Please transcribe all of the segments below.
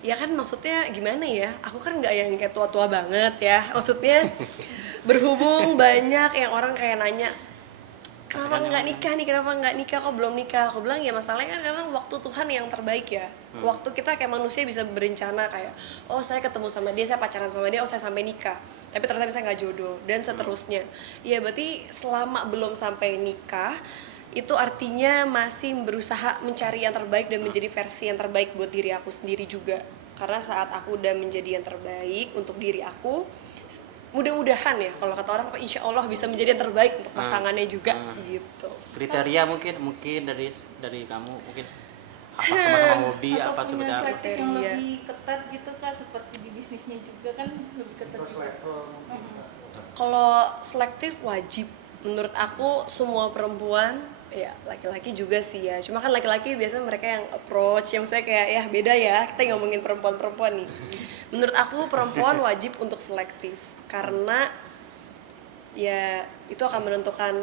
Ya kan maksudnya gimana ya, aku kan nggak yang kayak tua-tua banget ya, maksudnya berhubung banyak yang orang kayak nanya kenapa nggak nikah nih, kenapa nggak nikah, kok belum nikah. Aku bilang ya masalahnya kan memang waktu Tuhan yang terbaik ya. Waktu kita kayak manusia bisa berencana kayak, oh saya ketemu sama dia, saya pacaran sama dia, oh saya sampai nikah, tapi ternyata bisa nggak jodoh dan seterusnya. Ya berarti selama belum sampai nikah itu artinya masih berusaha mencari yang terbaik dan menjadi versi yang terbaik buat diri aku sendiri juga. Karena saat aku udah menjadi yang terbaik untuk diri aku, mudah-mudahan ya kalau kata orang insya Allah bisa menjadi yang terbaik untuk pasangannya juga gitu. Kriteria mungkin dari kamu mungkin apa sama-sama hobi atau apa punya seperti apa? selektif yang Kriteria. lebih ketat gitu Kak, seperti di bisnisnya juga kan lebih ketat Terus juga. level mungkin. Kalau selektif wajib menurut aku semua perempuan, ya laki-laki juga sih ya, cuma kan laki-laki biasanya mereka yang approach yang saya kayak ya beda ya, kita ngomongin perempuan-perempuan nih. Menurut aku perempuan wajib untuk selektif karena ya itu akan menentukan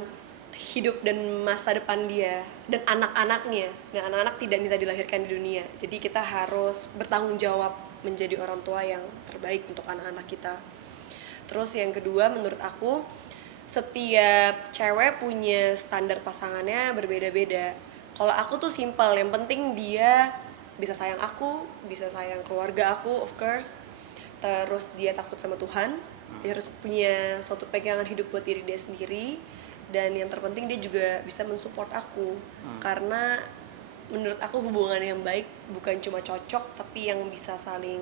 hidup dan masa depan dia dan anak-anaknya. Dan anak-anak tidak minta dilahirkan di dunia, jadi kita harus bertanggung jawab menjadi orang tua yang terbaik untuk anak-anak kita. Terus yang kedua menurut aku setiap cewek punya standar pasangannya berbeda-beda. Kalau aku tuh simpel, yang penting dia bisa sayang aku, bisa sayang keluarga aku of course. Terus dia takut sama Tuhan, dia harus punya suatu pegangan hidup buat diri dia sendiri. Dan yang terpenting dia juga bisa mensupport aku. Karena menurut aku hubungan yang baik bukan cuma cocok, tapi yang bisa saling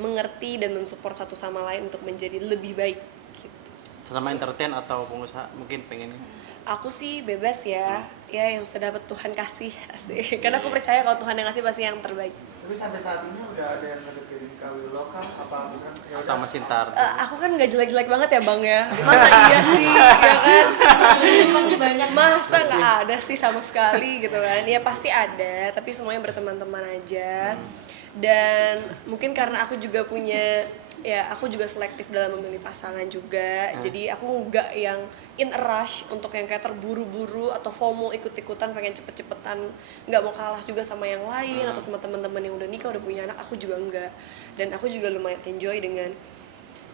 mengerti dan mensupport satu sama lain untuk menjadi lebih baik gitu. Sesama entertain atau pengusaha mungkin pengennya. Aku sih bebas ya, ya yang sedapat Tuhan kasih asik. Karena aku percaya kalau Tuhan yang kasih pasti yang terbaik. Tapi sampai saat ini udah ada yang ngedeketin Kak Willow kah? Apa misalkan ya Atau udah, masih ntar? Aku kan nggak jelek-jelek banget ya bang ya, masa iya sih ya kan? Banyak Masa nggak ada sih sama sekali gitu kan? Ya pasti ada, tapi semuanya berteman-teman aja. Dan mungkin karena aku juga punya, ya aku juga selektif dalam memilih pasangan juga. Jadi aku nggak yang in a rush untuk yang kayak terburu-buru atau FOMO ikut-ikutan pengen cepet-cepetan, nggak mau kalah juga sama yang lain atau sama teman-teman yang udah nikah udah punya anak. Aku juga enggak, dan aku juga lumayan enjoy dengan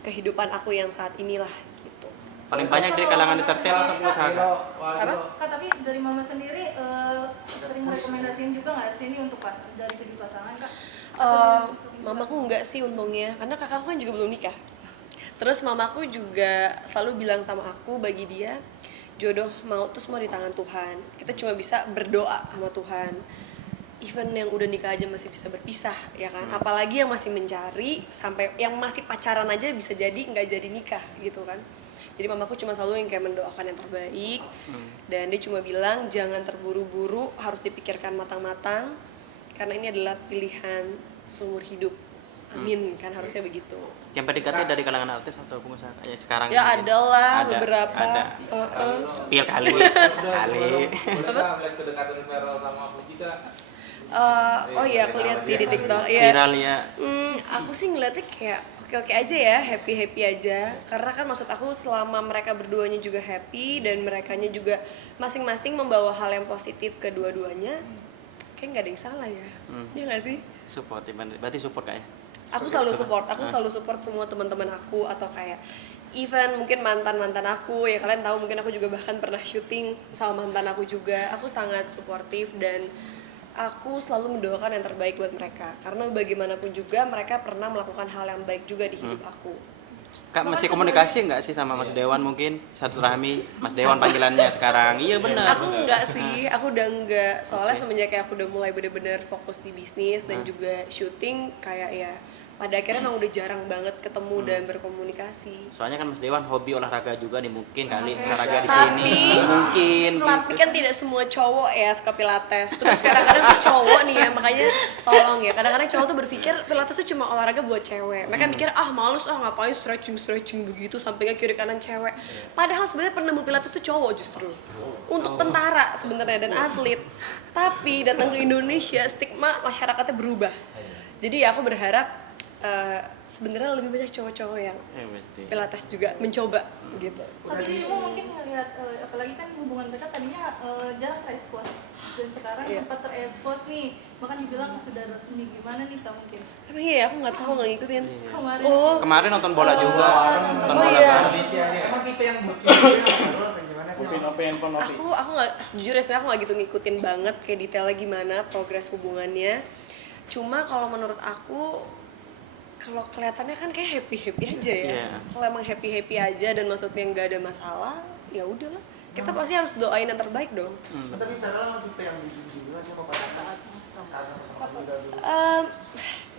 kehidupan aku yang saat inilah gitu. Paling banyak dari kalangan entertain atau pengusaha? Willow, Apa? Kak, tapi dari mama sendiri sering merekomendasiin juga nggak sih ini untuk dari segi pasangan Kak? Mamaku enggak sih untungnya, karena kakakku kan juga belum nikah. Terus mamaku juga selalu bilang sama aku, bagi dia jodoh mau tuh semua di tangan Tuhan. Kita cuma bisa berdoa sama Tuhan. Even yang udah nikah aja masih bisa berpisah ya kan, apalagi yang masih mencari, sampai yang masih pacaran aja bisa jadi nggak jadi nikah gitu kan. Jadi mamaku cuma selalu yang kayak mendoakan yang terbaik. Dan dia cuma bilang jangan terburu-buru, harus dipikirkan matang-matang karena ini adalah pilihan seumur hidup. Amin kan, harusnya begitu. Yang PDKT dari kalangan artis atau pengusaha? Ya sekarang Ya mungkin. adalah Ada, beberapa. ada. Spill kali. boleh nggak melihat kedekatan Farel sama Puji Kak? Oh iya aku lihat sih di TikTok. Iya. Viral ya. Aku sih ngeliatnya kayak oke-oke aja ya, happy-happy aja. Karena kan maksud aku selama mereka berduanya juga happy dan merekanya juga masing-masing membawa hal yang positif kedua-duanya, kayak nggak ada yang salah ya. Iya nggak sih? Support, berarti support kak ya? Aku selalu support semua teman-teman aku, atau kayak even mungkin mantan aku ya, kalian tahu mungkin aku juga bahkan pernah syuting sama mantan aku juga. Aku sangat suportif dan aku selalu mendoakan yang terbaik buat mereka karena bagaimanapun juga mereka pernah melakukan hal yang baik juga di hidup aku. Kak masih komunikasi nggak sih sama Mas Dewan mungkin? Satu rahmi, Mas Dewan panggilannya sekarang. Iya benar. Aku enggak sih, aku udah enggak, soalnya semenjak kayak aku udah mulai bener-bener fokus di bisnis dan juga syuting, kayak ya pada akhirnya emang udah jarang banget ketemu dan berkomunikasi. Soalnya kan Mas Dewan hobi olahraga juga nih, mungkin kali olahraga di Tapi- sini. Mungkin. Tapi kan tidak semua cowok ya suka pilates. Terus kadang-kadang tuh cowok nih ya, makanya tolong ya. Kadang-kadang cowok tuh berpikir pilates tuh cuma olahraga buat cewek. Mereka mikir males ngapain stretching begitu sampingnya kiri kanan cewek. Padahal sebenarnya penemu pilates tuh cowok justru. Untuk tentara sebenarnya dan atlet. Tapi datang ke Indonesia stigma masyarakatnya berubah. Jadi ya aku berharap sebenarnya lebih banyak cowok-cowok yang Pasti. pilates juga mencoba gitu. Tapi dirimu mungkin ngelihat apalagi kan hubungan mereka tadinya jarang terekspos dan sekarang Iya. sempat terekspos nih, bahkan dibilang sudah resmi. Gimana nih kamu mungkin Emang iya, aku nggak tahu, nggak ngikutin. kemarin? Oh, Kemarin nonton bola juga. Nonton Oh, bola iya. kan. Indonesia nih. Emang tipe yang bucin gitu yang baru atau gimana sih? aku nggak, jujur ya, sebenarnya aku nggak gitu ngikutin banget kayak detailnya gimana progres hubungannya. Cuma kalau menurut aku, kalau kelihatannya kan kayak happy happy aja ya. Iya. Kalau emang happy happy aja dan maksudnya nggak ada masalah, ya udahlah. Kita pasti harus doain yang terbaik dong. Tapi Sarah emang tipe yang bucin juga sih sama pasangan. Saat sama juga dulu.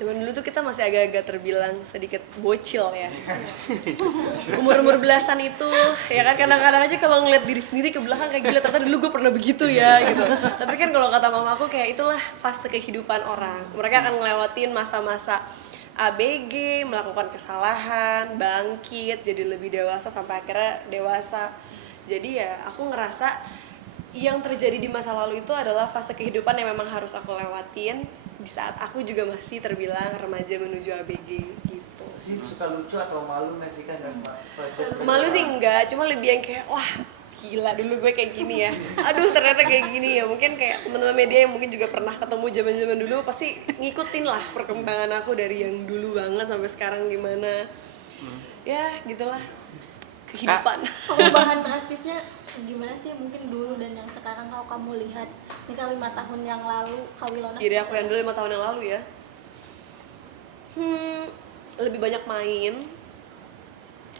Zaman dulu tuh kita masih agak-agak terbilang sedikit bocil ya. Umur-umur belasan itu, ya kan kadang-kadang aja kalau ngeliat diri sendiri ke belakang kayak gila, ternyata dulu gue pernah begitu ya gitu. Tapi kan kalau kata mama aku kayak itulah fase kehidupan orang. Mereka akan ngelewatin masa-masa ABG, melakukan kesalahan, bangkit, jadi lebih dewasa sampai akhirnya dewasa. Jadi ya aku ngerasa yang terjadi di masa lalu itu adalah fase kehidupan yang memang harus aku lewatin di saat aku juga masih terbilang remaja menuju ABG gitu. Sih suka lucu atau malu nggak sih kan? Flashback. Malu sih enggak, cuma lebih yang kayak wah gila dulu gue kayak gini ya. Aduh ternyata kayak gini ya. Mungkin kayak teman-teman media yang mungkin juga pernah ketemu zaman-zaman dulu pasti ngikutin lah perkembangan aku dari yang dulu banget sampai sekarang gimana. Ya gitulah kehidupan. Perubahan drastisnya gimana sih mungkin dulu dan yang sekarang kalau kamu lihat misal 5 tahun yang lalu Kawilona Diri aku yang dulu 5 tahun yang lalu ya, lebih banyak main,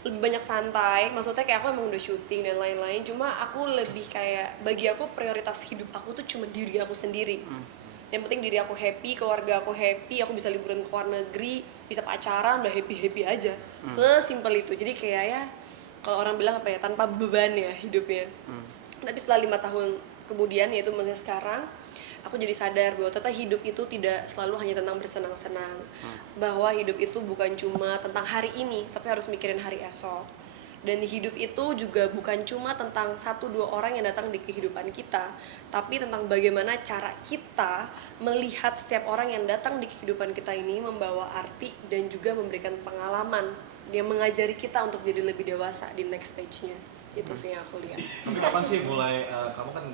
lebih banyak santai. Maksudnya kayak aku emang udah syuting dan lain-lain, cuma aku lebih kayak, bagi aku prioritas hidup aku tuh cuma diri aku sendiri. Yang penting diri aku happy, keluarga aku happy, aku bisa liburan ke luar negeri, bisa pacaran, udah happy-happy aja. Sesimpel itu. Jadi kayak ya kalau orang bilang apa ya, tanpa beban ya hidupnya. Tapi setelah 5 tahun kemudian, yaitu masa sekarang, aku jadi sadar bahwa ternyata hidup itu tidak selalu hanya tentang bersenang-senang. Bahwa hidup itu bukan cuma tentang hari ini, tapi harus mikirin hari esok. Dan hidup itu juga bukan cuma tentang 1-2 orang yang datang di kehidupan kita, tapi tentang bagaimana cara kita melihat setiap orang yang datang di kehidupan kita ini membawa arti dan juga memberikan pengalaman. Dia mengajari kita untuk jadi lebih dewasa di next stage-nya. Itu sih yang aku lihat. Tapi kapan sih mulai kamu kan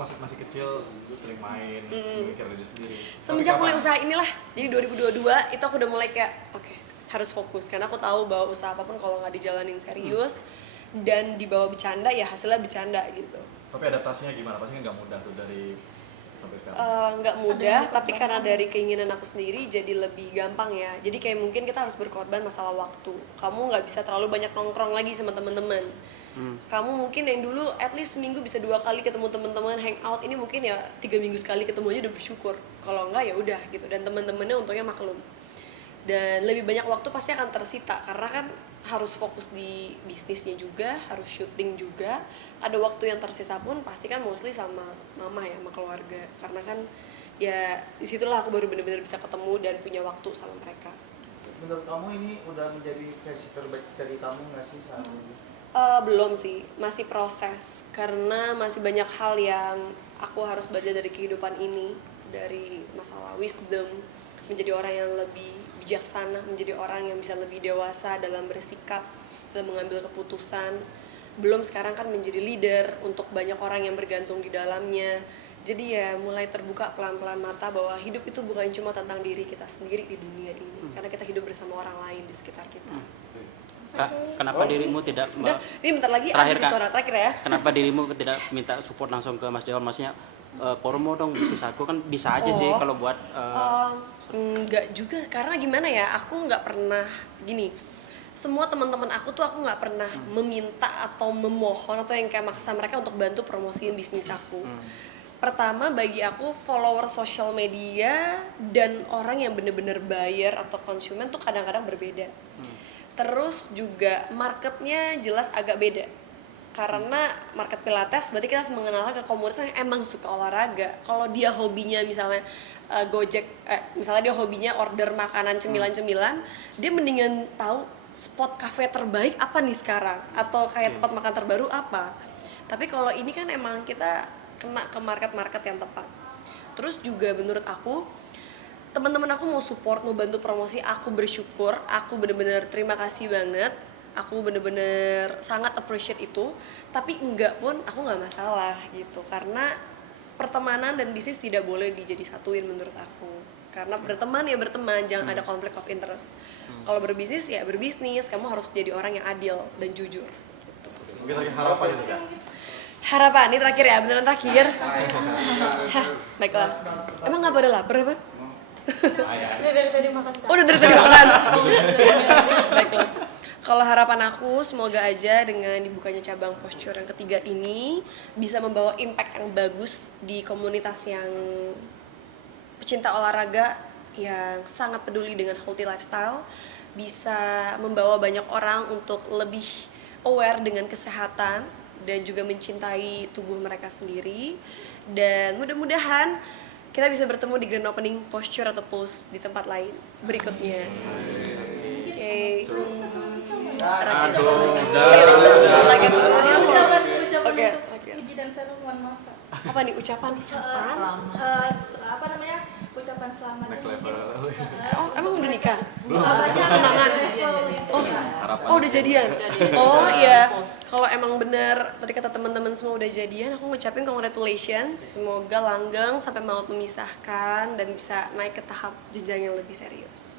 masih kecil sering main, mikir diri sendiri. Semenjak Tapi mulai kapan? usaha inilah, jadi 2022 itu aku udah mulai kayak oke, harus fokus karena aku tahu bahwa usaha apapun kalau nggak dijalanin serius dan dibawa bercanda ya hasilnya bercanda gitu. Tapi adaptasinya gimana? Pasti nggak mudah tuh dari sampai sekarang. Nggak mudah, tapi karena dari keinginan aku sendiri jadi lebih gampang ya. Jadi kayak mungkin kita harus berkorban masalah waktu. Kamu nggak bisa terlalu banyak nongkrong lagi sama teman-teman. Kamu mungkin yang dulu at least seminggu bisa 2 kali ketemu teman-teman hangout, ini mungkin ya 3 minggu sekali ketemu aja udah bersyukur. Kalau enggak ya udah gitu. Dan teman-temannya untungnya maklum. Dan lebih banyak waktu pasti akan tersita karena kan harus fokus di bisnisnya juga, harus syuting juga. Ada waktu yang tersisa pun pasti kan mostly sama mama ya, sama keluarga. Karena kan ya disitulah aku baru benar-benar bisa ketemu dan punya waktu sama mereka. Menurut kamu ini udah menjadi versi terbaik dari kamu nggak sih saat ini? Belum sih, masih proses karena masih banyak hal yang aku harus belajar dari kehidupan ini, dari masalah wisdom, menjadi orang yang lebih bijaksana, menjadi orang yang bisa lebih dewasa dalam bersikap, dalam mengambil keputusan. Belum sekarang kan menjadi leader untuk banyak orang yang bergantung di dalamnya. Jadi ya mulai terbuka pelan-pelan mata bahwa hidup itu bukan cuma tentang diri kita sendiri di dunia ini, karena kita hidup bersama orang lain di sekitar kita. Kak, kenapa dirimu tidak Udah, ini bentar lagi Terakhir, habis Kak. suara terakhir ya. kenapa dirimu tidak minta support langsung ke Mas Dewan? Maksudnya promo dong bisnis aku kan bisa aja sih Oh. kalau buat Enggak juga, karena gimana ya, aku nggak pernah gini. Semua teman-teman aku tuh aku nggak pernah meminta atau memohon atau yang kayak maksa mereka untuk bantu promosiin bisnis aku. Pertama bagi aku follower sosial media dan orang yang bener-bener buyer atau konsumen tuh kadang-kadang berbeda. Terus juga marketnya jelas agak beda. Karena market pilates berarti kita harus mengenalkan ke komunitas yang emang suka olahraga. Kalau dia hobinya misalnya Gojek, misalnya dia hobinya order makanan cemilan-cemilan, dia mendingan tahu spot cafe terbaik apa nih sekarang, atau kayak tempat makan terbaru apa. Tapi kalau ini kan emang kita kena ke market-market yang tepat. Terus juga menurut aku teman-teman aku mau support, mau bantu promosi, aku bersyukur, aku bener-bener terima kasih banget, aku bener-bener sangat appreciate itu. Tapi enggak pun aku nggak masalah gitu, karena pertemanan dan bisnis tidak boleh dijadi satuin menurut aku. Karena berteman ya berteman, jangan ada conflict of interest. Kalau berbisnis ya berbisnis, kamu harus jadi orang yang adil dan jujur gitu. Mungkin lagi harapan itu kan. Harapan ini terakhir ya, beneran terakhir. Hah, baiklah. Emang nggak pada lapar apa? Udah dari tadi makan Kak. Udah dari tadi makan. Baiklah. Kalau harapan aku semoga aja dengan dibukanya cabang posture yang ketiga ini bisa membawa impact yang bagus di komunitas yang pecinta olahraga yang sangat peduli dengan healthy lifestyle, bisa membawa banyak orang untuk lebih aware dengan kesehatan dan juga mencintai tubuh mereka sendiri. Dan mudah-mudahan kita bisa bertemu di grand opening posture atau pose di tempat lain berikutnya. Oke. Lagi terus. Ucapan Oke, untuk terakhir. Puji dan Vero, mohon maaf Kak. Apa nih ucapan? Apa namanya? Ucapan selamat. Next level. Oh, emang udah nikah? Tunangan. Tunangan. Oh, udah jadian. Oh iya. Kalau emang bener tadi kata teman-teman semua udah jadian, aku ngucapin congratulations. Semoga langgeng sampai maut memisahkan dan bisa naik ke tahap jenjang yang lebih serius.